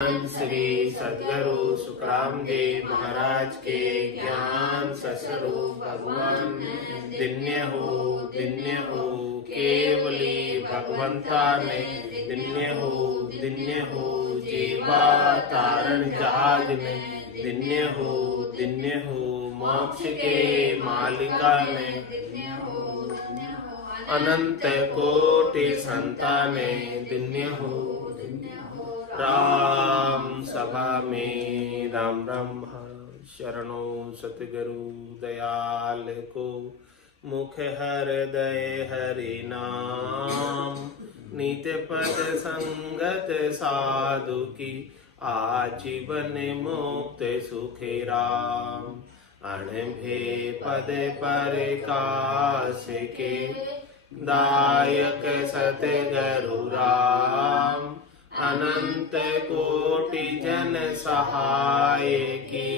श्री सद्गुरु सुखराम जी महाराज के ज्ञान सस्वरूप भगवान दिन्य हो केवली भगवंता ने दिन्य हो जीवा तारण जहाज में दिन्य हो मोक्ष के मालिका ने अनंत कोटि संताने दिन्य हो। राम सभा में राम राम शरणों सतगुरु दयाल को मुख हृदय हरि नाम नित्य पद संगत साधु की आजीवन मुक्त सुखे राम अणभे पद पर काश के दायक सतगुरु राम अनंत कोटि जन सहाय की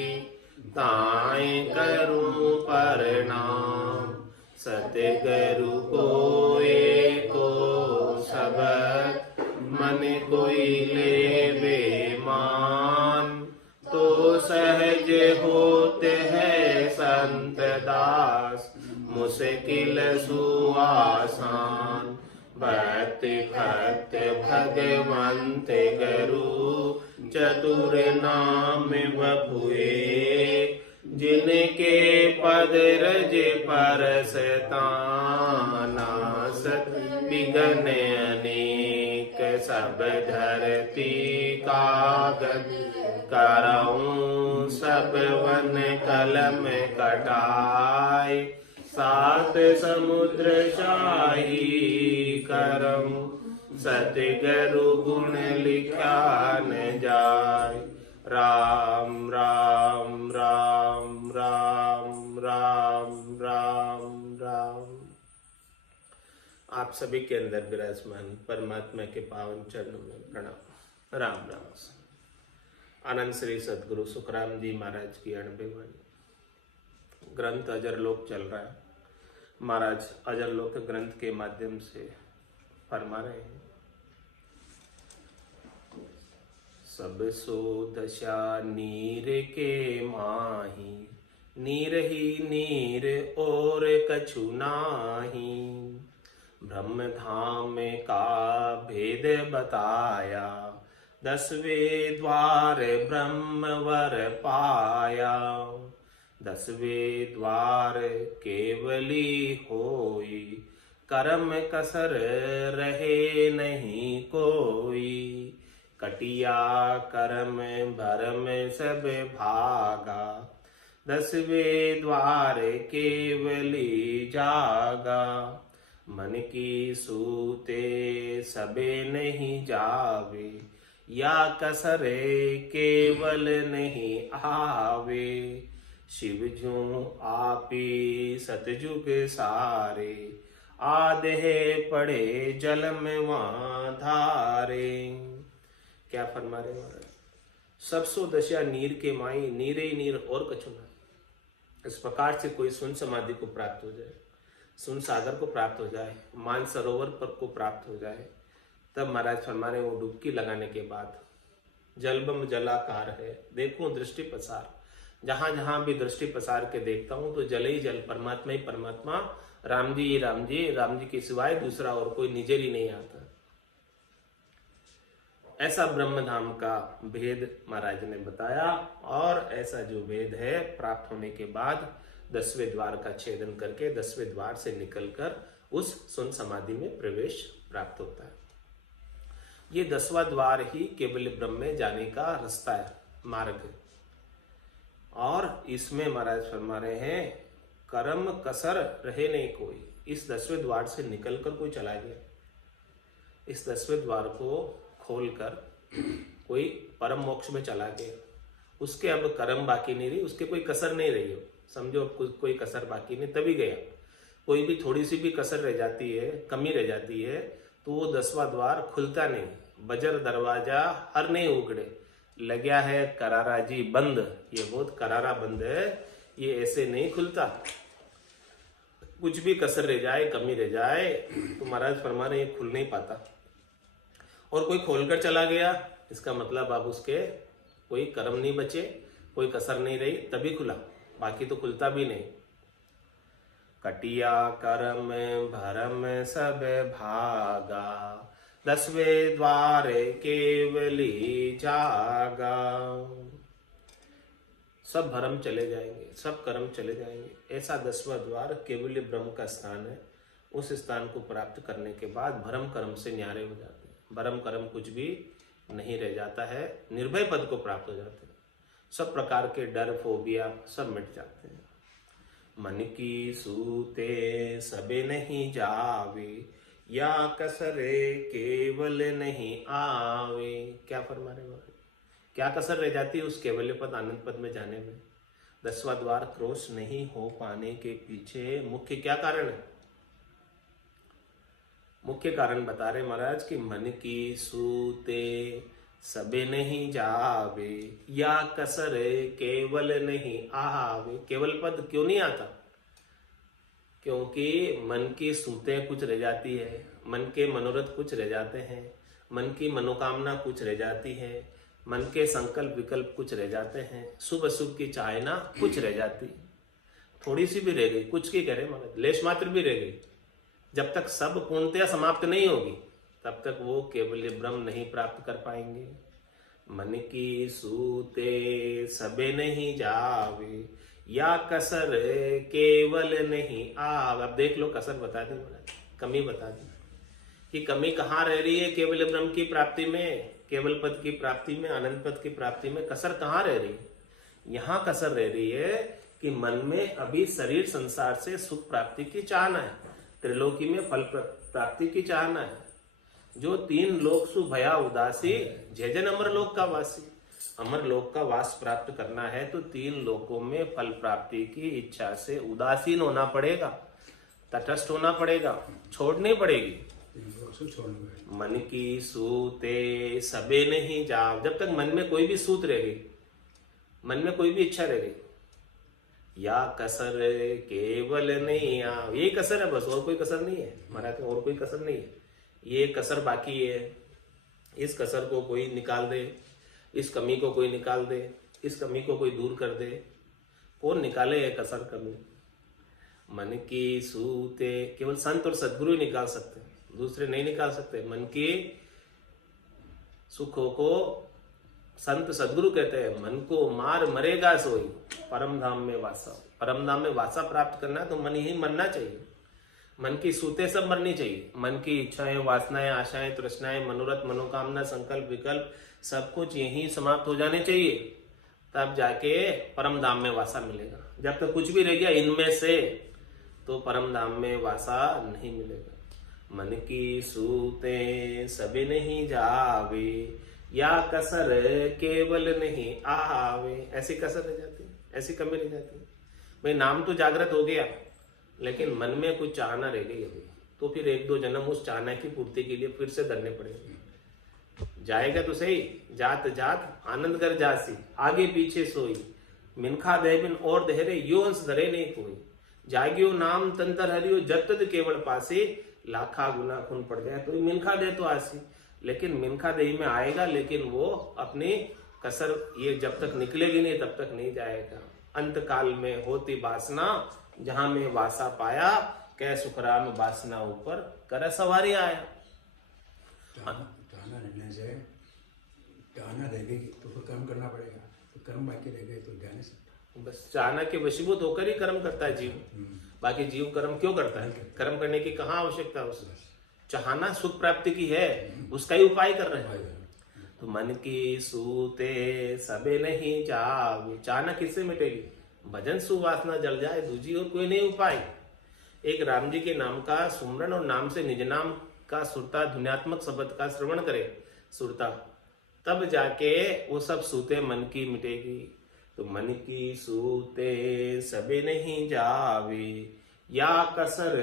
ताय करूं प्रणाम सतगुरु को एको सबक मन कोई ले मान तो सहज होते हैं संत दास मुश्किल सुआसान भक्ति भक्त भगवंत गुरु चतुर नाम बपुए जिनके पद रज परसताना सत विघ्न अनेक सब धरती कागज करऊं सब वन कलम कटाए सात समुद्र शाही करम सतगुरु गुण लिखा न जाय राम राम राम राम राम राम राम। आप सभी के अंदर विराजमान परमात्मा के पावन चरणों में प्रणाम। राम राम। आनंद श्री सद्गुरु सुखराम जी महाराज की 80वीं वाणी। ग्रंथ अजरलोक चल रहा है। महाराज अजरलोक ग्रंथ के माध्यम से फरमा रहे हैं, सब सो दशा नीर के माही नीर ही नीर और कछु नाही ब्रह्म धाम का भेद बताया 10वें द्वार ब्रह्मवर पाया 10वें द्वार केवली होई कर्म कसर रहे नहीं कोई कटिया कर्म भरम सब भागा 10वें द्वार केवली जागा मन की सूते सबे नहीं जावे या कसरे केवल नहीं आवे शिव जू आपी सतजुग सारे आधे पड़े जल में वहां धारे। क्या फरमा रहे महाराज? सबसो दशा नीर के माई नीरे ही नीर और कछु ना। इस प्रकार से कोई सुन समाधि को प्राप्त हो जाए, सुन सागर को प्राप्त हो जाए, मान सरोवर पर को प्राप्त हो जाए, तब महाराज फरमा रहे वो डुबकी लगाने के बाद जलबम जलाकार है, देखूं दृष्टि पसार, जहां जहां भी दृष्टि पसार के देखता हूं तो जल ही जल, परमात्मा ही परमात्मा, राम जी राम जी, राम जी के सिवाय दूसरा और कोई निजर ही नहीं आता। ऐसा ब्रह्म धाम का भेद महाराज ने बताया और ऐसा जो भेद है प्राप्त होने के बाद 10वें द्वार का छेदन करके 10वें द्वार से निकलकर उस सुन समाधि में प्रवेश प्राप्त होता है। ये 10वां द्वार ही केवल ब्रह्म में जाने का रास्ता है, मार्ग है। और इसमें महाराज फरमा रहे हैं कर्म कसर रहे नहीं कोई। इस 10वें द्वार से निकलकर कोई चला गया, इस 10वें द्वार को खोलकर कोई परम मोक्ष में चला गया, उसके अब कर्म बाकी नहीं रही, उसके कोई कसर नहीं रही हो, समझो कोई कसर बाकी नहीं, तभी गया। कोई भी थोड़ी सी भी कसर रह जाती है, कमी रह जाती है, तो वो 10वां द्वार खुलता नहीं। बजर दरवाजा हर नहीं उगड़े, लग्या है करारा जी बंद, ये बहुत करारा बंद है, ये ऐसे नहीं खुलता। कुछ भी कसर रह जाए, कमी रह जाए, तो महाराज फरमा रहे ये खुल नहीं पाता। और कोई खोलकर चला गया इसका मतलब अब उसके कोई कर्म नहीं बचे, कोई कसर नहीं रही, तभी खुला, बाकी तो खुलता भी नहीं। कटिया कर्म भरम सब भागा, 10वें द्वार केवली जागा। सब भरम चले जाएंगे, सब कर्म चले जाएंगे। ऐसा 10वां द्वार केवली ब्रह्म का स्थान है। उस स्थान को प्राप्त करने के बाद भरम कर्म से न्यारे हो जाते हैं, भरम कर्म कुछ भी नहीं रह जाता है, निर्भय पद को प्राप्त हो जाते हैं। सब प्रकार के डर फोबिया सब मिट जाते हैं। मन की सूते सबे नहीं जावे, या कसरे केवल नहीं आवे। क्या फरमा रहे बाबा, क्या कसर रह जाती है उस केवल्य पद आनंद पद में जाने में? 10वां द्वार क्रॉस नहीं हो पाने के पीछे मुख्य क्या कारण है? मुख्य कारण बता रहे महाराज कि मन की सूते सबे नहीं जावे, या कसर केवल नहीं आवे। केवल पद क्यों नहीं आता? क्योंकि मन की सूते कुछ रह जाती है, मन के मनोरथ कुछ रह जाते हैं, मन की मनोकामना कुछ रह जाती है, मन के संकल्प विकल्प कुछ रह जाते हैं, शुभ अशुभ की चाहना कुछ रह जाती, थोड़ी सी भी रह गई, कुछ की कह रहे महाराज, लेश मात्र भी रह गई। जब तक सब पूर्णतया समाप्त नहीं होगी तब तक वो केवल ब्रह्म नहीं प्राप्त कर पाएंगे। मन की सूते सबे नहीं जावे, या कसर केवल नहीं आव। अब देख लो, कसर बता दी महाराज, कमी बता दी कि कमी कहाँ रह रही है केवल ब्रह्म की प्राप्ति में, केवल पद की प्राप्ति में, आनंद पद की प्राप्ति में कसर कहाँ रह रही है? यहाँ कसर रह रही है कि मन में अभी शरीर संसार से सुख प्राप्ति की चाहना है, त्रिलोकी में फल प्राप्ति की चाहना है। जो 3 लोक सु भया उदासी, जय जन अमर लोक का वासी। अमर लोक का वास प्राप्त करना है तो 3 लोकों में फल प्राप्ति की इच्छा से उदासीन होना पड़ेगा, तटस्थ होना पड़ेगा, छोड़नी पड़ेगी। मन की सूते सबे नहीं जाव। जब तक मन में कोई भी सूत रह गई, मन में कोई भी इच्छा रह गई, या कसर केवल नहीं आव। ये कसर है बस, और कोई कसर नहीं है महाराज, और कोई कसर नहीं है। ये कसर बाकी है, इस कसर को कोई निकाल दे, इस कमी को कोई निकाल दे, इस कमी को कोई दूर कर दे। कौन निकाले ये कसर कमी? मन की सूते केवल संत और सदगुरु ही निकाल सकते हैं, दूसरे नहीं निकाल सकते। मन के सुखों को संत सदगुरु कहते हैं, मन को मार मरेगा सोई, परम धाम में वासा। परम धाम में वासा प्राप्त करना तो मन ही मरना चाहिए, मन की सूते सब मरनी चाहिए। मन की इच्छाएं, वासनाएं, आशाएं, तृष्णाएं, मनोरथ, मनोकामना, संकल्प विकल्प सब कुछ यही समाप्त हो जाने चाहिए, तब जाके परम धाम में वासा मिलेगा। जब तक कुछ भी रह गया इनमें से तो परम धाम में वासा नहीं मिलेगा। मन की सूते सभी नहीं जावे, या कसर केवल नहीं आवे। ऐसी कसर रह जाती है, ऐसी कमी रह जाती है। भाई नाम तो जागृत हो गया लेकिन मन में कुछ चाहना रह गई अभी, तो फिर 1-2 जन्म उस चाहना की पूर्ति के लिए फिर से धरने पड़ेंगे। जाएगा तो सही, जात जात आनंद कर जासी, आगे पीछे सोई, मिनखा दे बिन और देहरे, यो अंश धरे नहीं कोई। जागियो नाम तंतर हरियो, जब तद केवल पासे, लाखा गुना खून पड़ जाए तो मिनखा दे तो आसी। लेकिन मिनखा दे में आएगा, लेकिन वो अपनी कसर ये जब तक निकलेगी नहीं तब तक नहीं जाएगा। अंत काल में होती वासना, जहां में वासा पाया, कै सुखराम वासना ऊपर कर सवारी आया। चाहना रहने से चाहना रह गई तो फिर कर्म करना पड़ेगा, तो कर्म बाकी रह गए तो जा नहीं सकता। बस चाहना के वशीभूत होकर ही कर्म करता है जीव, बाकी जीव कर्म क्यों करता है? कर्म करने की कहाँ आवश्यकता है उसे? चाहना सुख प्राप्ति की है, उसका ही उपाय कर रहे हैं। तो मन की सूते सबे नहीं जावे, चाहना किससे मिटेगी? भजन सुवासना जल जाए, दूजी और कोई नहीं उपाय। एक राम जी के नाम का सुमरन और नाम से निज नाम का सुरता, ध्वन्यात्मक शब्द का श्रवण करे सुरता, तब जाके वो सब सूते मन की मिटेगी। तो मन की सूते सबे नहीं जावे, या कसर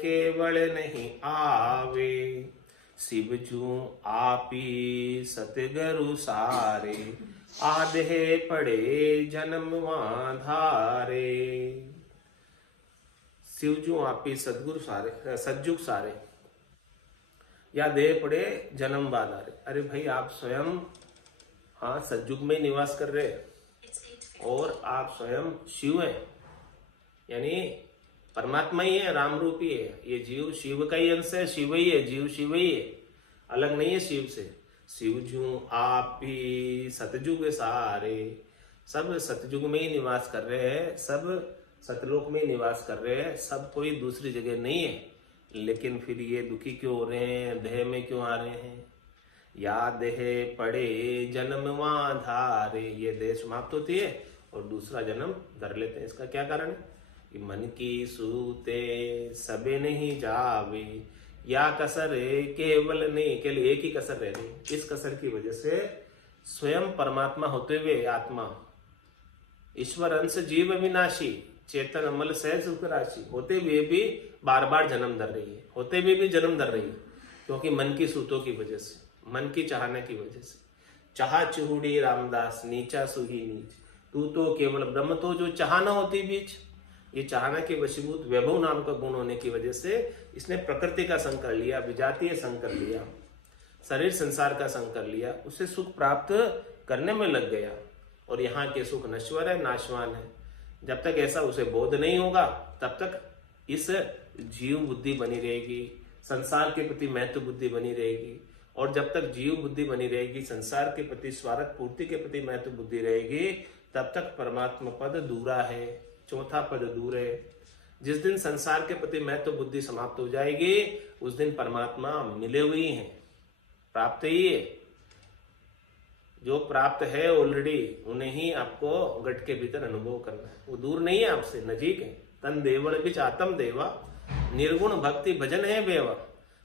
केवल नहीं आवे। शिव जू आपी सतगुरु सारे, आधे पड़े जन्म धारे। शिवजू आपी सदगुरु सारे, सज्जुग सारे, या देह पड़े जन्म बाधारे। अरे भाई आप स्वयं हाँ, सतयुग में निवास कर रहे हैं और आप स्वयं शिव हैं, यानी परमात्मा ही है, राम रूप ही है। ये जीव शिव का ही अंश है, शिव ही है, जीव शिव ही है, अलग नहीं है शिव से। शिव जू आप ही सतयुग सारे, सब सतयुग में ही निवास कर रहे हैं, सब सतलोक में ही निवास कर रहे हैं, सब कोई दूसरी जगह नहीं है। लेकिन फिर ये दुखी क्यों हो रहे हैं, देह में क्यों आ रहे हैं? या देह पड़े जन्मवा धारे, ये देह समाप्त होती है और दूसरा जन्म धर लेते हैं। इसका क्या कारण है कि मन की सूते सबे नहीं जावे, या कसर केवल नहीं, केवल एक ही कसर रह रही। इस कसर की वजह से स्वयं परमात्मा होते हुए आत्मा, ईश्वर अंश जीव अविनाशी, चेतन अमल सहज सुख राशि होते हुए भी बार बार जन्म धर रही है, होते हुए भी जन्म धर रही है। क्योंकि मन की सूतों की वजह से, मन की चाहना की वजह से। चाह चूड़ी रामदास नीचा सुही नीच, तू तो केवल ब्रह्म तो जो चाहना होती बीच। ये चाहना के वशीभूत वैभव नाम का गुण होने की वजह से इसने प्रकृति का संग कर लिया, विजातीय संग कर लिया, शरीर संसार का संग कर लिया, उसे सुख प्राप्त करने में लग गया। और यहाँ के सुख नश्वर है, नाशवान है। जब तक ऐसा उसे बोध नहीं होगा तब तक इस जीव बुद्धि बनी रहेगी, संसार के प्रति महत्व बुद्धि बनी रहेगी। और जब तक जीव बुद्धि बनी रहेगी, संसार के प्रति स्वार्थ पूर्ति के प्रति महत्व बुद्धि रहेगी, तब तक परमात्मा पद दूरा है, चौथा पद दूर है। जिस दिन संसार के प्रति महत्व बुद्धि समाप्त हो जाएगी, उस दिन परमात्मा मिले हुए हैं, प्राप्त ही है। जो प्राप्त है ऑलरेडी, उन्हें ही आपको गट के भीतर अनुभव करना है। वो दूर नहीं है, आपसे नजीक है। तन देवल बिच आत्म देवा, निर्गुण भक्ति भजन है बेवा।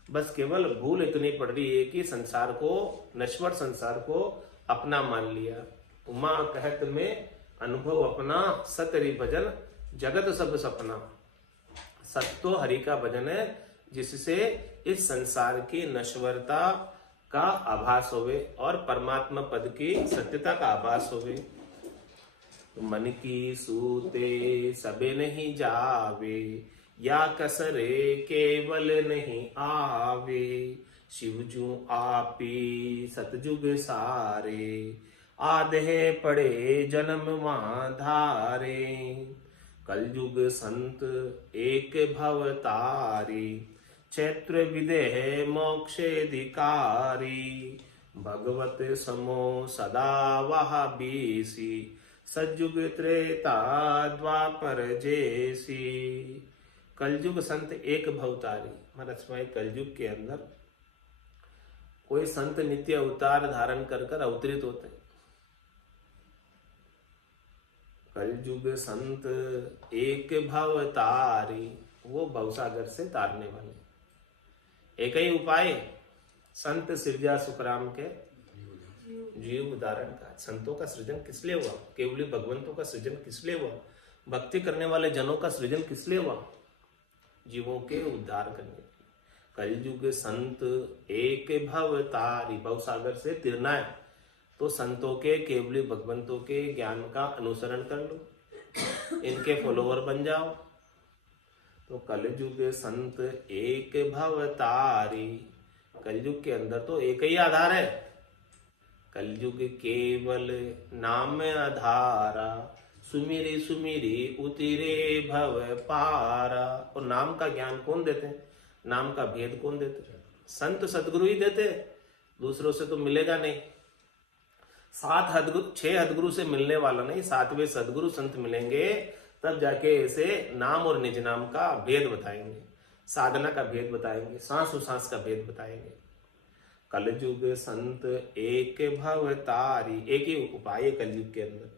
बस केवल भूल इतनी पड़ रही है कि संसार को, नश्वर संसार को अपना मान लिया। उमा कहत में अनुभव अपना, सत हरि भजन जगत सब सपना। सत तो हरि का भजन है, जिससे इस संसार की नश्वरता का आभास होवे और परमात्मा पद की सत्यता का आभास होवे। मन की सूते सबे नहीं जावे, या कसरे केवल नहीं आवे। शिव जू आपी सतयुग सारे, आधे पड़े जन्म वहाँ धारे। कलयुग संत एक भवतारी, क्षेत्र विदेह मोक्षेधिकारी। भगवत समो सदा वह बीसी, सतयुग त्रेता द्वापर जैसी। कलयुग संत एक भवतारी, महाराज कलयुग के अंदर कोई संत नित्य अवतार धारण कर कर अवतरित होते हैं। कलयुग संत एक भवतारी, वो भवसागर से तारने वाले। एक ही उपाय संत सिरजा सुखराम के जीव उदाहरण का। संतों का सृजन किस लिए हुआ? केवली भगवंतों का सृजन किस लिए हुआ? भक्ति करने वाले जनों का सृजन किस लिए हुआ? जीवों के उद्धार करने। कलयुग संत एक भवतारी, भवसागर से तिरना है तो संतों के, केवली भगवंतों के ज्ञान का अनुसरण कर लो, इनके फॉलोअर बन जाओ। तो कलयुग संत एक भवतारी, कलयुग के अंदर तो एक ही आधार है। कलयुग केवल नाम आधारा, सुमिरी सुमिरी उतिरे भव पारा। और नाम का ज्ञान कौन देते हैं? नाम का भेद कौन देते हैं? संत सदगुरु ही देते, दूसरों से तो मिलेगा नहीं। 6 हदगुरु से मिलने वाला नहीं, 7वें सदगुरु संत मिलेंगे, तब जाके ऐसे नाम और निज नाम का भेद बताएंगे, साधना का भेद बताएंगे, सांस उसांस का भेद बताएंगे। कलयुग संत एक भवतारी, एक ही उपाय है कलयुग के अंदर।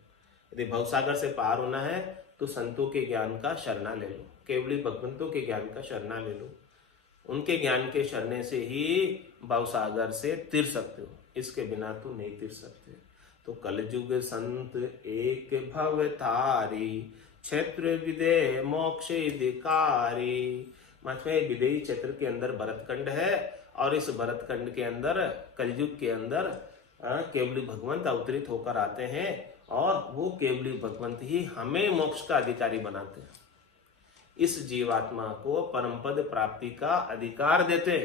यदि भवसागर से पार होना है तो संतों के ज्ञान का शरणा ले लो, केवली भगवंतों के ज्ञान का शरणा ले लो। उनके ज्ञान के शरणे से ही भवसागर से तिर सकते हो, इसके बिना तो नहीं तिर सकते। तो कलयुग संत एक भवतारी, क्षेत्र विदेह मोक्ष अधिकारी। मतलब विदेही क्षेत्र के अंदर भरतखंड है और इस भरतखंड के अंदर कलयुग के अंदर केवली भगवंत अवतरित होकर आते हैं और वो केवली भगवंत ही हमें मोक्ष का अधिकारी बनाते हैं। इस जीवात्मा को परम पद प्राप्ति का अधिकार देते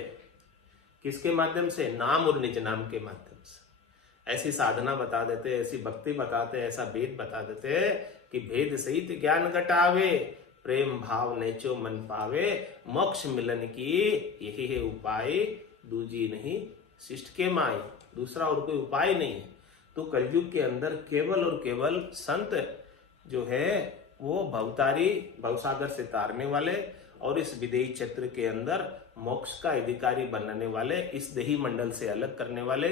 किसके माध्यम से? नाम और निज नाम के माध्यम से। ऐसी साधना बता देते, ऐसी भक्ति बताते, ऐसा भेद बता देते कि भेद सहित ज्ञान घटावे, प्रेम भाव नेचो मन पावे, मोक्ष मिलन की यही है उपाय, दूजी नहीं शिष्ट के माई। दूसरा और कोई उपाय नहीं है। तो कलयुग के अंदर केवल और केवल संत जो है वो भवतारी, भवसागर से तारने वाले और इस विदेही क्षेत्र के अंदर मोक्ष का अधिकारी बनने वाले, इस देही मंडल से अलग करने वाले,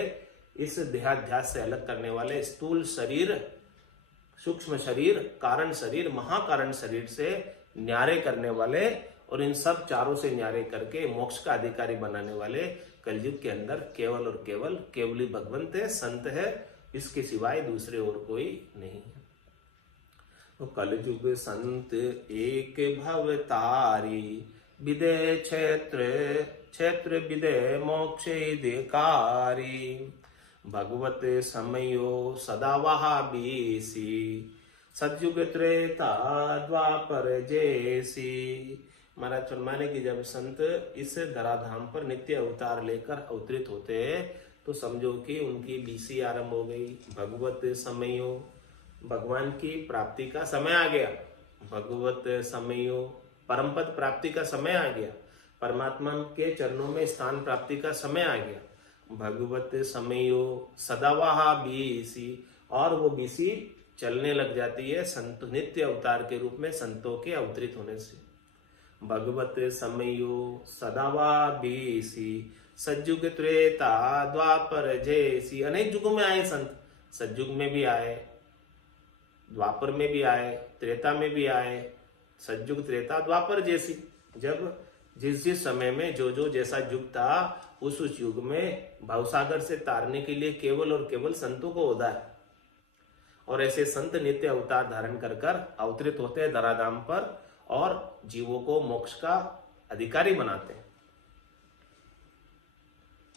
इस देहाध्यास से अलग करने वाले, स्थूल शरीर, सूक्ष्म शरीर, कारण शरीर, महाकारण शरीर से न्यारे करने वाले और इन सब चारों से न्यारे करके मोक्ष का अधिकारी बनाने वाले कलयुग के अंदर केवल और केवल केवली भगवंत है, संत है, इसके सिवाय दूसरे और कोई नहीं है। तो कलयुग संत एक भवतारी, विदे क्षेत्र क्षेत्र विदे मोक्ष अधिकारी, भगवत समयो सदा वहा बीसी, सतयुग त्रेता द्वापर जैसी। महाराज फरमाने की जब संत इस धराधाम पर नित्य अवतार लेकर अवतरित होते हैं तो समझो कि उनकी बीसी आरंभ हो गई। भगवत समयो, भगवान की प्राप्ति का समय आ गया। भगवत समयो, परम पद प्राप्ति का समय आ गया। परमात्मा के चरणों में स्थान प्राप्ति का समय आ गया। भगवत समयो सदावाहा बीसी, और वो बीसी चलने लग जाती है संत नित्य अवतार के रूप में संतों के अवतरित होने से। भगवत समयो सदावा बीसी, सतयुग त्रेता द्वापर जैसी। अनेक युगों में आए संत, सतयुग में भी आए, द्वापर में भी आए, त्रेता में भी आए। सतयुग त्रेता द्वापर जैसी, जब जिस समय में जो जैसा युग था उस युग में भवसागर से तारने के लिए केवल और केवल संतों को होता है। और ऐसे संत नित्य अवतार धारण कर कर अवतरित होते हैं धराधाम पर और जीवों को मोक्ष का अधिकारी बनाते हैं।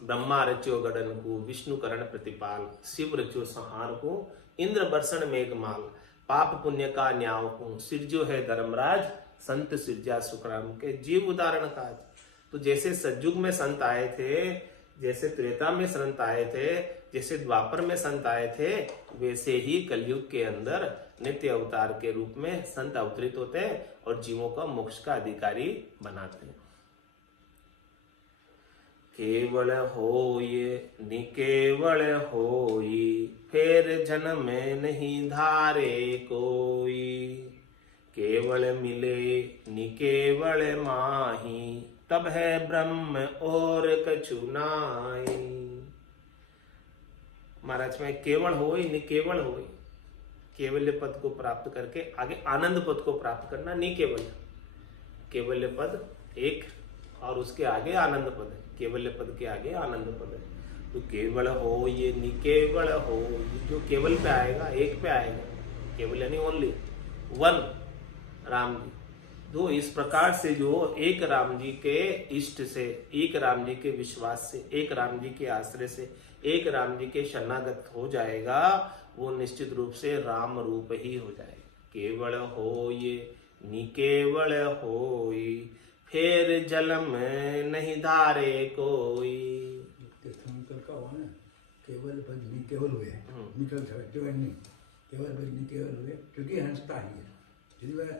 ब्रह्मा रच्यो गगन को, विष्णु करण प्रतिपाल, शिव रच्यो संहार को, इंद्र बर्षण मेघमाल, पाप पुण्य का न्याव को, सिरजो है धर्मराज, संत सिरजा सुखराम के जीव उदाहरण काज। तो जैसे सतयुग में संत आए थे, जैसे त्रेता में संत आए थे, जैसे द्वापर में संत आए थे, वैसे ही कलयुग के अंदर नित्य अवतार के रूप में संत अवतरित होते हैं और जीवों का मोक्ष का अधिकारी बनाते हैं। केवल होय निकेवल होई, फिर जन्म में नहीं धारे कोई, केवल मिले निकेवल माही, तब है ब्रह्म और कछु नाई। महाराज में केवल होय निकेवल होय, केवल्य पद को प्राप्त करके आगे आनंद पद को प्राप्त करना। निकेवल, केवल्य पद एक और उसके आगे आनंद पद है, केवल्य पद के आगे आनंद पद है। तो केवल हो ये निकेवल हो, जो केवल पे आएगा, एक पे आएगा, केवल यानी ओनली वन राम जी। तो इस प्रकार से जो एक राम जी के इष्ट से, एक राम जी के विश्वास से, एक राम जी के आश्रय से, एक राम जी के शरणागत हो जाएगा, वो निश्चित रूप से राम रूप ही हो जाएगा। केवल हो ये निकेवल होई, फिर जलम नहीं धारे कोई। तीर्थंकर का हुआ ना, केवल पद निकेवल हुए, निकल केवल नहीं, केवल पद निकेवल हुए, क्योंकि हंसता ही है, यदि वह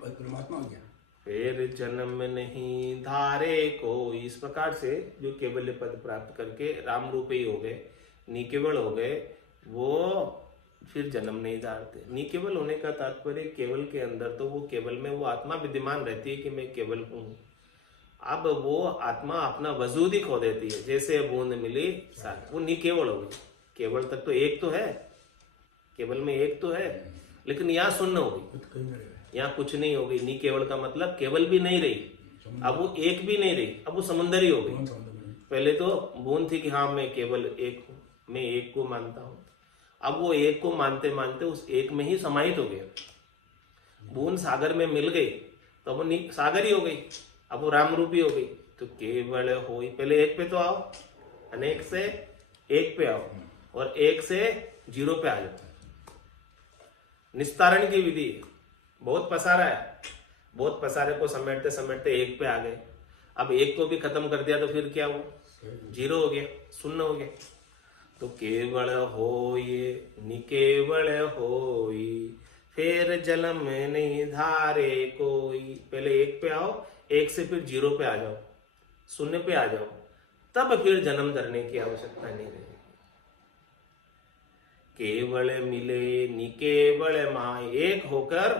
परमात्मा हो गया। फिर जन्म नहीं धारे कोई। इस प्रकार से जो केवल पद प्राप्त करके राम रूप ही हो गए, निकेवल हो गए, वो फिर जन्म नहीं धारते। निकेवल होने का तात्पर्य केवल के अंदर तो वो केवल में वो आत्मा विद्यमान रहती है कि मैं केवल हूँ। अब वो आत्मा अपना वजूद ही खो देती है, जैसे बूंद मिली साथ, वो निकेवल हो गई। केवल तक तो एक तो है, केवल में एक तो है, लेकिन यहाँ शून्य हो गई, यहाँ कुछ नहीं हो गई। निकेवल का मतलब केवल भी नहीं रही, अब वो एक भी नहीं रही, अब वो समुंदर ही हो गई। पहले तो बूंद थी कि हाँ मैं केवल एक हूँ, मैं एक को मानता हूँ। अब वो एक को मानते मानते उस एक में ही समाहित हो गया। बूंद सागर में मिल गई तो वो सागर ही हो गई, अब वो राम रूपी हो गई। तो केवल हो, पहले एक पे तो आओ, अनेक से एक पे आओ और एक से जीरो पे आ जाओ। निस्तारण की विधि बहुत पसारा है, बहुत पसारे को समेटते समेटते एक पे आ गए। अब एक को भी खत्म कर दिया तो फिर क्या हुआ, जीरो हो गया, शून्य हो गया। तो केवल होय निकेवल होय, फिर जन्म नहीं धारे कोई। पहले एक पे आओ, एक से फिर जीरो पे आ जाओ, शून्य पे आ जाओ, तब फिर जन्म धरने की आवश्यकता नहीं रहेगी। केवल मिले निकेवल माय, एक होकर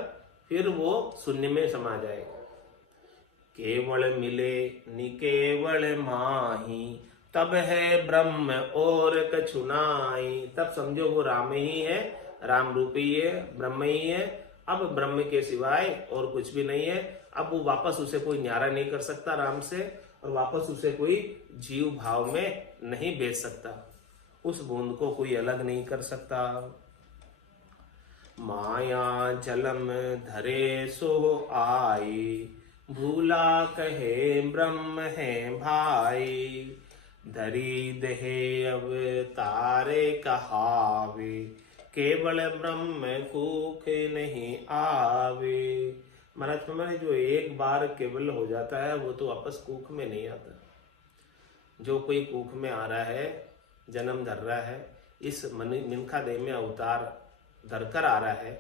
फिर वो शून्य में समा जाएगा। केवल मिले निकेवल माही, तब है ब्रह्म और कछु नाई। तब समझो वो राम ही है, राम रूप ही है, ब्रह्म ही है। अब ब्रह्म के सिवाय और कुछ भी नहीं है। अब वो वापस उसे कोई न्यारा नहीं कर सकता राम से, और वापस उसे कोई जीव भाव में नहीं भेज सकता। उस बूंद को कोई अलग नहीं कर सकता। माया जलम धरे सो आई, भूला कहे ब्रह्म है भाई। धरी दहे अब तारे कहावे, केवल ब्रह्म कूख नहीं आवे। महाराज हमारे जो एक बार केवल हो जाता है वो तो वापस कूख में नहीं आता। जो कोई कूख में आ रहा है, जन्म धर रहा है, इस मिनखा देह में अवतार धरकर आ रहा है,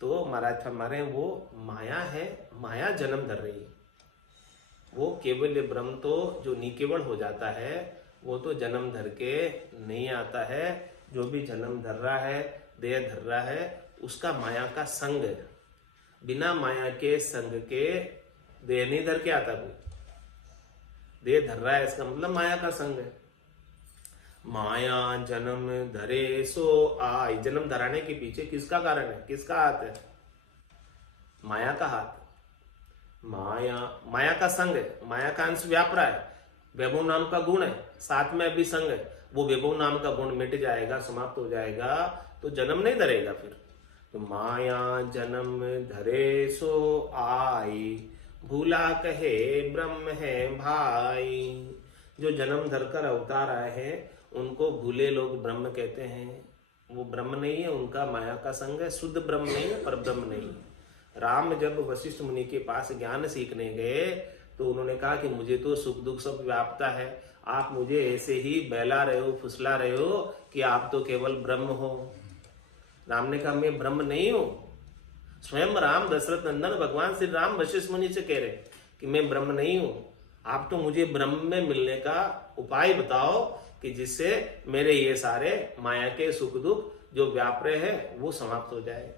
तो महाराज हमारे वो माया है, माया जन्म धर रही है। वो केवल ब्रह्म तो जो निकेवल हो जाता है वो तो जन्म धर के नहीं आता है। जो भी जन्म धर रहा है, देह धर रहा है, उसका माया का संग है। बिना माया के संग के देह नहीं धर के आता कोई। देह धर रहा है इसका मतलब माया का संग है। माया जन्म धरे सो आई, जन्म धराने के पीछे किसका कारण है, किसका हाथ है? माया का हाथ। माया का संग है, माया का अंश व्याप रहा है। वैभव नाम का गुण है, साथ में अभी संग है। वो वैभव नाम का गुण मिट जाएगा, समाप्त हो जाएगा, तो जन्म नहीं धरेगा फिर। तो माया जन्म धरे सो आई, भूला कहे ब्रह्म है भाई। जो जन्म धरकर अवतार आए हैं उनको भूले लोग ब्रह्म कहते हैं। वो ब्रह्म नहीं है, उनका माया का संग है। शुद्ध ब्रह्म नहीं है, पर ब्रह्म नहीं है। राम जब वशिष्ठ मुनि के पास ज्ञान सीखने गए तो उन्होंने कहा कि मुझे तो सुख दुख सब व्यापता है, आप मुझे ऐसे ही बहला रहे हो, फुसला रहे हो कि आप तो केवल ब्रह्म हो। राम ने कहा मैं ब्रह्म नहीं हूं। स्वयं राम दशरथ नंदन भगवान श्री राम वशिष्ठ मुनि से कह रहे कि मैं ब्रह्म नहीं हूं, आप तो मुझे ब्रह्म में मिलने का उपाय बताओ कि जिससे मेरे ये सारे माया के सुख दुख जो व्याप रहे हैं वो समाप्त हो जाए।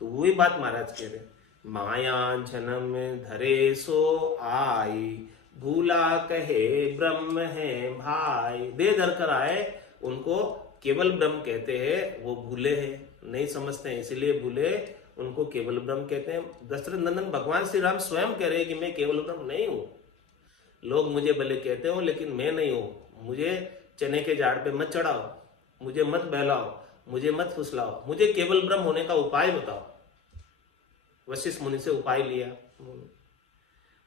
तो वही बात महाराज कह रहे, माया जन्म धरे सो आई, भूला कहे ब्रह्म है भाई। दे धर कर आए, उनको केवल ब्रह्म कहते हैं, वो भूले हैं, नहीं समझते हैं, इसलिए भूले, उनको केवल ब्रह्म कहते हैं। दशरथ नंदन भगवान श्री राम स्वयं कह रहे हैं कि मैं केवल ब्रह्म नहीं हूं। लोग मुझे भले कहते हो लेकिन मैं नहीं हूं। मुझे चने के झाड़ पे मत चढ़ाओ, मुझे मत बहलाओ, मुझे मत फुसलाओ, मुझे केवल ब्रह्म होने का उपाय बताओ। वशिष्ठ मुनि से उपाय लिया।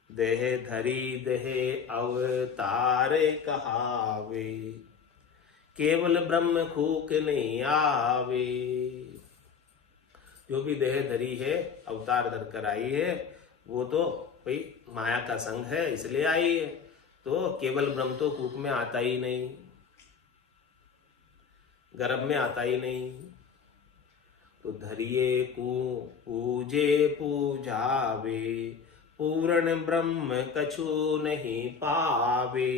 देह धरी देह अवतारे कहावे, केवल ब्रह्म खूक नहीं आवे। जो भी देह धरी है, अवतार धर कर आई है, वो तो भाई माया का संग है इसलिए आई है। तो केवल ब्रह्म तो कूप में आता ही नहीं, गर्भ में आता ही नहीं। तो धरिए को पूजे पूजावे, पूर्ण ब्रह्म कछु नहीं पावे।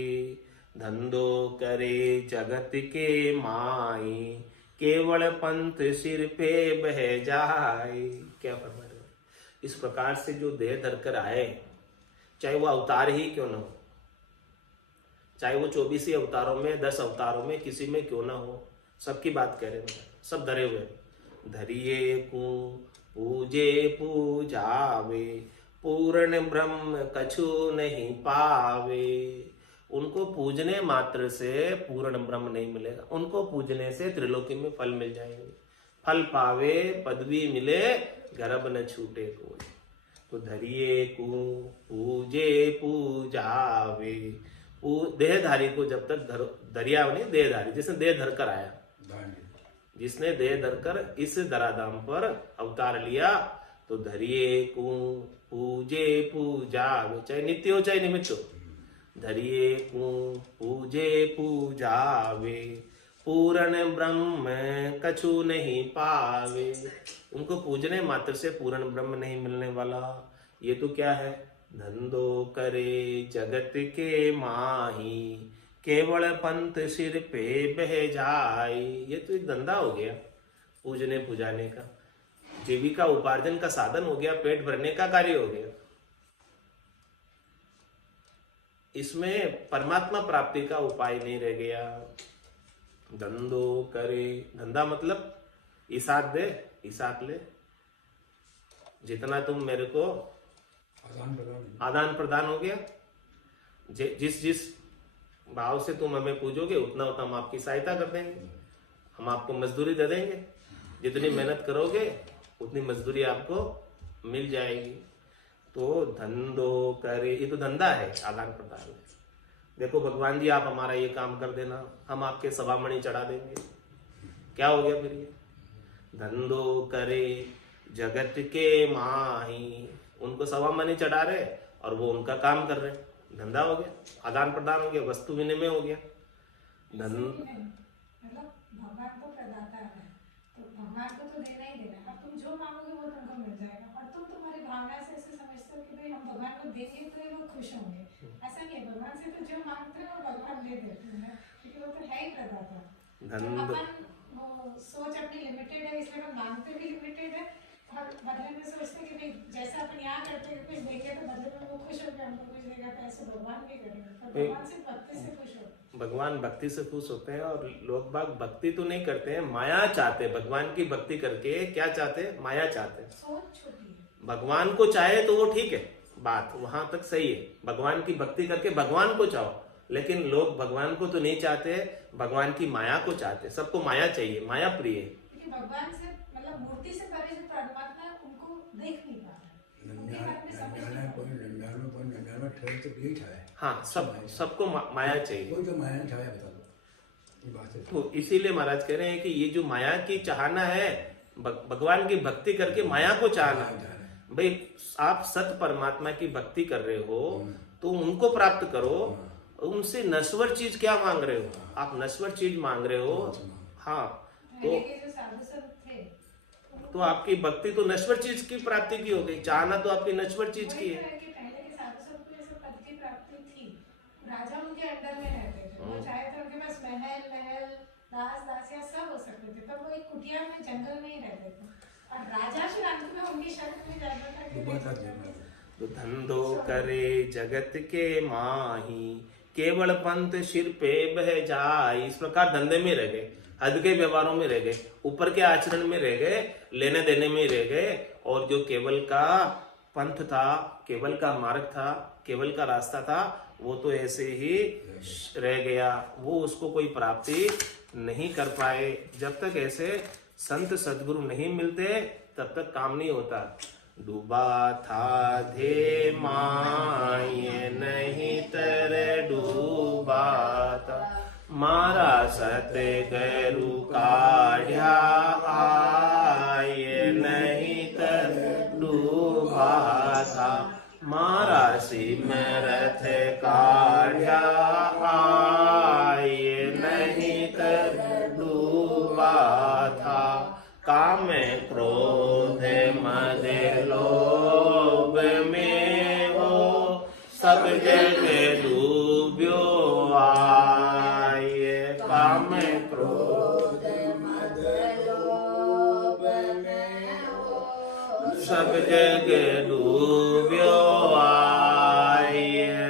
धंधो करे जगत के माई, केवल पंथ सिर पे बह जाए। क्या फरमा रहे हो? इस प्रकार से जो देह धरकर आए, चाहे वो अवतार ही क्यों ना हो, चाहे वो 24 अवतारों में 10 अवतारों में किसी में क्यों ना हो, सबकी बात कह रहे हैं, सब धरे हुए। धरिए को पूजे पूजावे, पूर्ण ब्रह्म कछु नहीं पावे। उनको पूजने मात्र से पूर्ण ब्रह्म नहीं मिलेगा, उनको पूजने से त्रिलोकी में फल मिल जाएंगे। फल पावे पदवी मिले, गर्भ न छूटे कोई। तो धरिए को पूजे पूजावे। देहधारी को जब तक दरिया नहीं, देहधारी जिसने देह धरकर आया, जिसने देह धरकर इस धराधाम पर अवतार लिया, तो धरिए को पूजे पूजावे, चाहे नित्य हो चाहे निमित्त हो। धरिए को पूजे पूजावे, पूर्ण ब्रह्म कछु नहीं पावे। उनको पूजने मात्र से पूर्ण ब्रह्म नहीं मिलने वाला। ये तो क्या है? धंधो करे जगत के माही, केवल पंथ सिर पे बह जाए। ये तो एक धंधा हो गया, पूजने पुजाने का, जीविका उपार्जन का साधन हो गया, पेट भरने का कार्य हो गया। इसमें परमात्मा प्राप्ति का उपाय नहीं रह गया। धंधो करे, धंधा मतलब इसात दे, इसात ले, जितना तुम मेरे को आदान प्रदान हो गया। जिस जिस भाव से तुम हमें पूजोगे उतना उतना हम आपकी सहायता कर देंगे, हम आपको मजदूरी दे देंगे। जितनी मेहनत करोगे उतनी मजदूरी आपको मिल जाएगी। तो धंधो करे, ये तो धंधा है, आदान प्रदान। देखो भगवान जी, आप हमारा ये काम कर देना, हम आपके सभामणि चढ़ा देंगे। क्या हो गया फिर ये? धंधो करे जगत के माही, उनको सभामणि चढ़ा रहे और वो उनका काम कर रहे, धंधा हो गया, आदान प्रदान हो गया, वस्तु विनिमय हो गया। मतलब भगवान तो प्रदाता है, तो भगवान को तो देना ही देना है। अब तुम जो मांगोगे वो तुमको मिल जाएगा, और तुम तुम्हारी भावना से ऐसे समझते हो कि भाई हम भगवान को देंगे तो ये लोग खुश होंगे। ऐसा नहीं है, भगवान से तो जो मांगते हो भगवान दे देते हैं, क्योंकि वो तो है ही प्रदाता। अपन वो सोच अपनी लिमिटेड है, इसलिए हम मांगते भी लिमिटेड है, और बदले में सोचते हैं कि भाई जैसे अपन यहाँ करते हैं कुछ देंगे तो बदले में वो खुश होकर हमको कुछ देगा, तो ऐसे भगवान भी करेंगे। तो भगवान से भक्ति से खुश होते हैं। भगवान भक्ति से खुश होते हैं, और लोग बाग भक्ति तो नहीं करते हैं, माया चाहते हैं। भगवान की भक्ति करके क्या चाहते हैं? माया चाहते हैं। सोच छोटी है। भगवान को चाहे तो वो ठीक है, बात वहां तक सही है। भगवान की भक्ति करके भगवान को चाहो, लेकिन लोग भगवान को तो नहीं चाहते, भगवान की माया को चाहते। सबको माया चाहिए, माया प्रिय है। क्योंकि भगवान से मतलब मूर्ति से परे जो परमात्मा है उनको देख नहीं पा रहे, उनके बारे में समझ नहीं पा रहे। हाँ, सबको माया चाहिए। कोई जो माया छाया बता दो, ये बात है। तो इसीलिए महाराज कह रहे हैं कि ये जो माया की चाहना है, भगवान की भक्ति करके माया को चाहना। भाई आप सत परमात्मा की भक्ति कर रहे हो तो उनको प्राप्त करो, उनसे नश्वर चीज क्या मांग रहे हो? आप नश्वर चीज मांग रहे हो। हाँ, तो पहले के जो साधु संत थे तो आपकी भक्ति तो नश्वर चीज की प्राप्ति की हो गई, चाहना तो आपकी नश्वर चीज की है। पहले के साधु संत को ये सब पद की प्राप्ति थी, राजा उनके अंडर में रहते थे, वो चाहे तो उनके पास महल दास दासियां सब हो सकते थे, पर वो एक कुटिया में जंगल में ही रहते थे, और राजा फिर अंत में उनकी शरण में जाता था। तो धंधो करे जगत के माही, केवल पंथ सिर पे बह जाए। इस प्रकार धंधे में रह गए, हद के व्यवहारों में रह गए, ऊपर के आचरण में रह गए, लेने देने में रह गए, और जो केवल का पंथ था, केवल का मार्ग था, केवल का रास्ता था, वो तो ऐसे ही रह गया। वो उसको कोई प्राप्ति नहीं कर पाए। जब तक ऐसे संत सद्गुरु नहीं मिलते तब तक काम नहीं होता। डूबा था धे माये नहीं तर डूबा था, मारा सत गरु काढ़्या आये नहीं तर डूबा था, मारा सिमरथ काढ़्या आये नहीं तर डूबा था। काम क्रोध मद लोभ में हो, सब जग डूब्यो आए। काम क्रोध मद लोभ में हो, सब जग डूब्यो आए।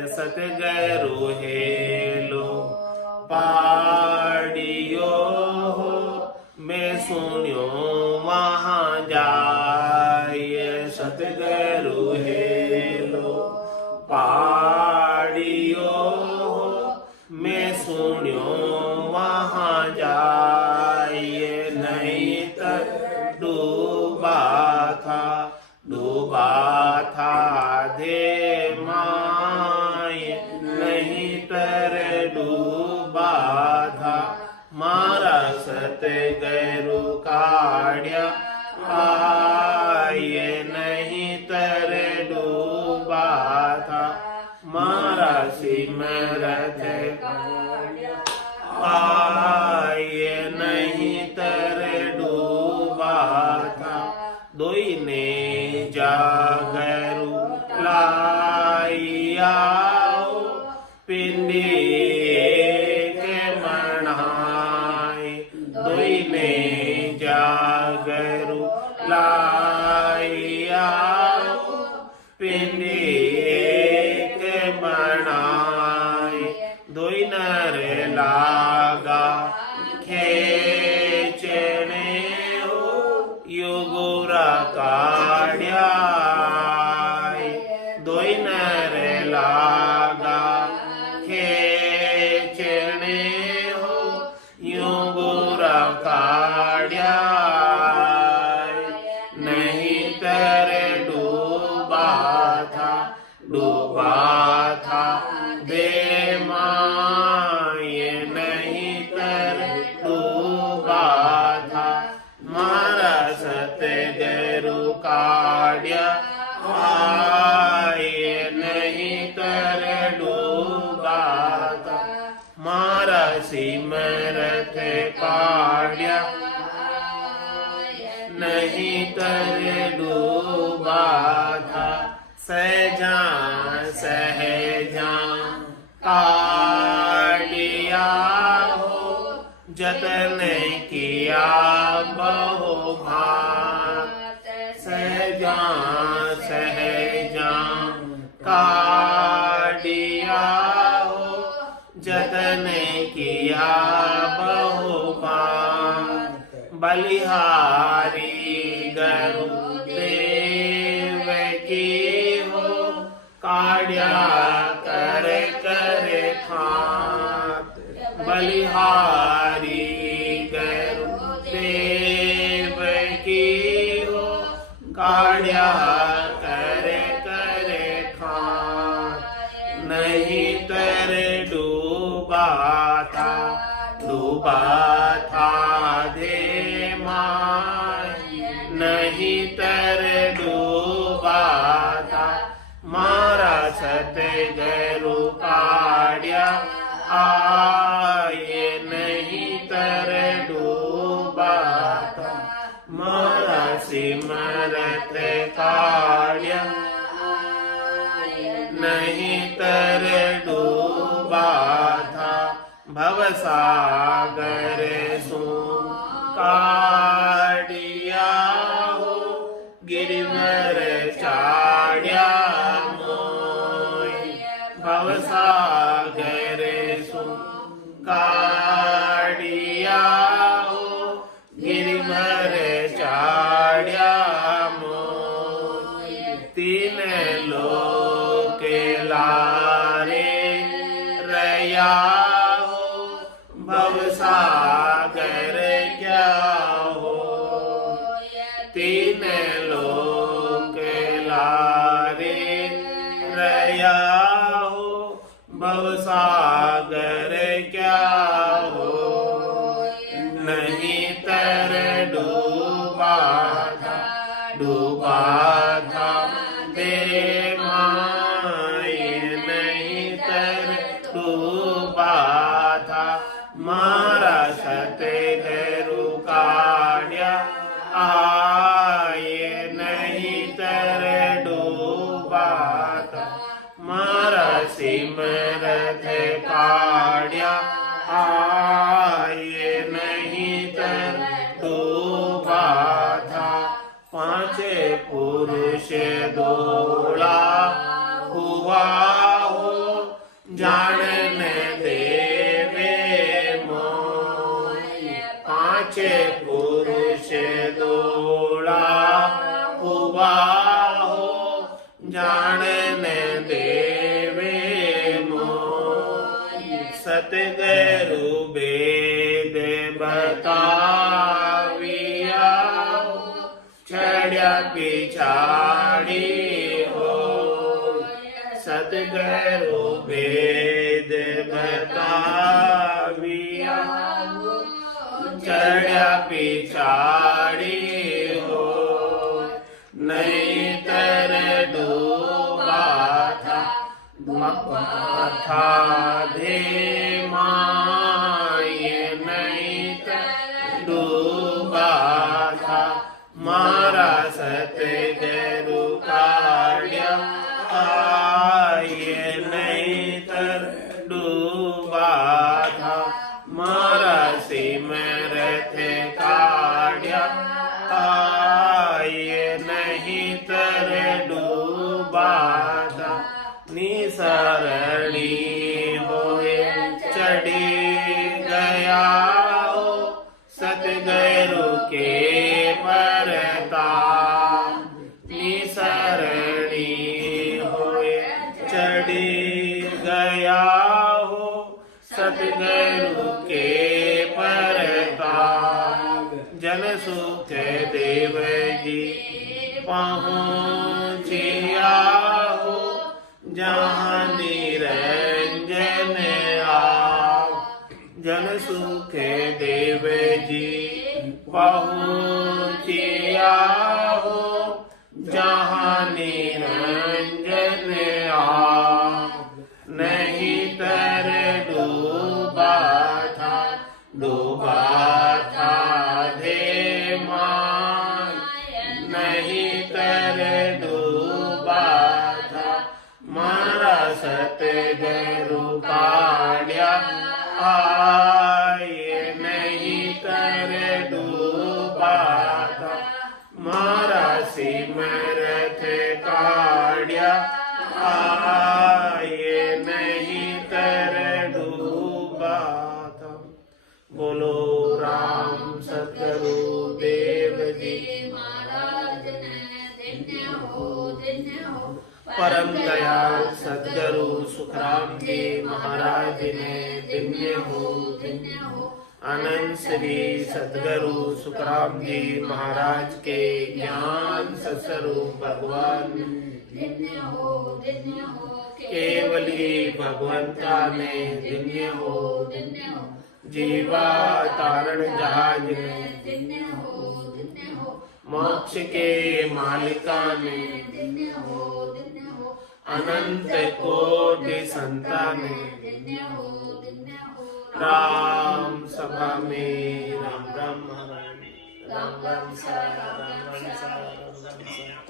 सतगुरु हेलो पाड़ियो हो, मैं सुनियो वहाँ जाए। सतगुरु हेलो पाड़ियो हो, मैं सुनियो वहाँ जाए। नहीं तक डूबा था दे माए, नहीं तर डूबा था, मारा सत गरु काढ़्या आये नहीं तर डूबा था, मारा सिमरथ काढ़्या आये दोई ने जागरू लाइयाओ पिंडी के मनाए दोई ने जागरू लाइयाओ पिंडी के मनाए दोई नर लागा खेचने हो युगुरा काढ़्याय दोई नर लागा खेचने हो युगुरा काढ़्याय नहीं तेरे डूबा था दे माये नहीं तेरे डूबा था मारा सतगुरु काढ़्या आए नहीं तेरे डूबा था मारा सिमरत काढ़्या नहीं तेरे डूबा था सहजा काढ़िया हो जतन किया बहु भात सहजा काढ़िया हो जतन किया बहु भात बलिहारी गुरुदेव की हो काढ़्या कर खात बलिहारी गुरुदेव की हो काढ़्या कर खात नहीं तेरे डूबा था दे माय नहीं तेरे डूबा था मारा सतगुरु काढ़्या आए नहीं तेरे डूबा था मारा सिमरत काढ़्या नहीं तेरे डूबा था भवसागर सो काढ़िया हो गिरवर चाढ़्या मोय भवसागर सो काढ़िया हो गिरवर चाढ़्या मोय तीन लोक लारे रया भवसागर क्या हो तीन लोक लारे रया हो भवसागर क्या हो नहीं तेरे डूबा था दे माए नहीं तेरे डूबा था मारा सतगुरु काढ़्या आए नहीं तेरे डूबा था मारा सिमरत काढ़्या आए नहीं तेरे डूबा था पांच पुरुष दोला हुआ हो जानने देवे पांच पुरुष दोला हुआ हो जानने देवे सतगुरु वेद बताविया चढ़्या पिछाड़ी हो सतगुरु वेद बताविया चढ़्या पिछाड़ी हो नहीं तेरे डूबा था दे माये नहीं तेरे डूबा था मारा सतगुरु काढ़्या आये नहीं तर डूबा था मारा सिमरत काढ़्या आये नहीं तर डूबा था निसरणी होए चढ़ी गया हो सतगुरु के परताप निसरणी होए चढ़ी गया हो सतगुरु के परताप जन सुख देव जी पहुँचिया हो जहाँ निरंजन आप जन सुख देव जी पहुँचिया हो जहाँ निरंजन आप नहीं तर डूबा था धे मान नहीं तर डूबा था मारा सतगुरु काढ़्या आये नहीं तर डूबा था मारा सिमरत काढ़्या आये नहीं तर डूबा था बोलो राम सतगुरु देव जी परम दयाल सतगुरु सुखराम जी महाराज ने धन्य हो आनंद श्री सतगुरु सुखराम जी महाराज के ज्ञान सत्स्वरूप भगवान केवली भगवंता ने धन्य हो जीवा तारण जहाज ने मोक्ष के मालिका ने अनंत कोटि संतान राम सभा में राम राम महारानी राम राम सा राम राम सा राम राम सा